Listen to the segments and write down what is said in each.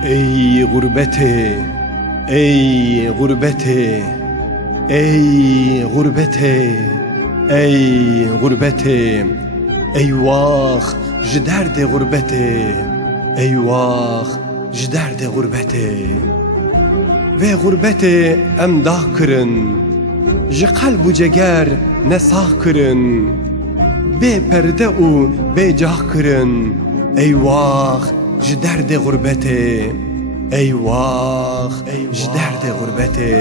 Ey gurbete, ey gurbete, ey gurbete, ey gurbete, eyvah ji derdê gurbetê, eyvah ji derdê gurbetê. Vê gurbetê em dah kirin, ji qelb û ceger nesah kirin, bê perde û bê cah kirin, eyvah ji derdê gurbetê, eyvah ji derdê gurbetê.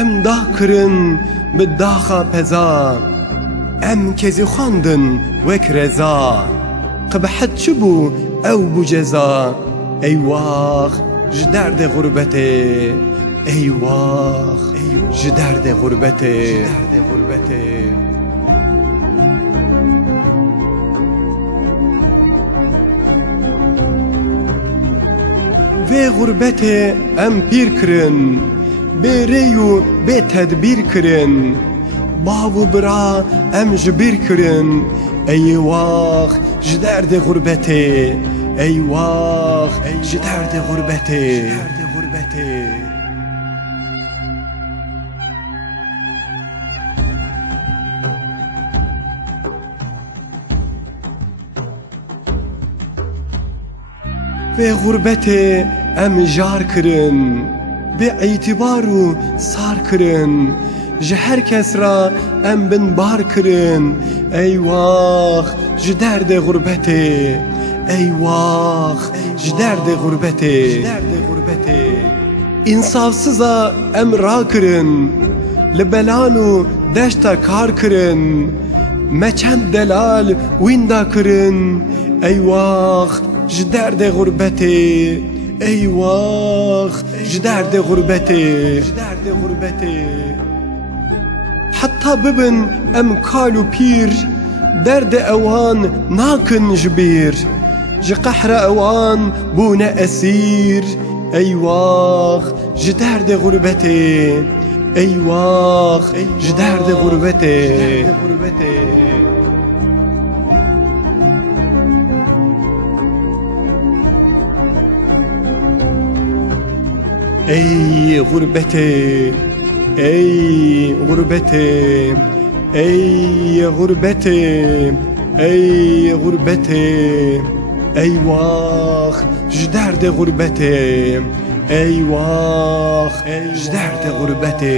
Em dah kirin bi daxa peza, em kezî xwandin wek reza, qebehet çi bû ew bû ceza, eyvah ji derdê gurbetê, eyvah ji derdê gurbetê. Vê gurbetê em pîr kirin, bê rêy û bê tedbîr kirin, bav û bira em ji bîr kirin, eyvah ji derdê gurbetê, eyvah ji derdê gurbetê. Vê gurbetê em jar kirin, bê îtibar û sar kirin, ji her kes ra em binbar kirin, eyvah ji derdê gurbetê, eyvah ji derdê gurbetê. İnsafsıza em rakirin, li belan û deşta kar kirin, me çend delal wînda kirin, eyvah ji derdê gurbetê, eyvah ji derdê gurbetê. Heta bibin em kal û pîr, derdê ewan nakin ji bîr, ji qehra ewan bûne esîr, eyvah ji derdê gurbetê, eyvah ji derdê gurbetê. Ey gurbetê, ey gurbetê, ey gurbetê, ey gurbetê, eyvah ji derdê gurbetê, eyvah ji derdê gurbetê.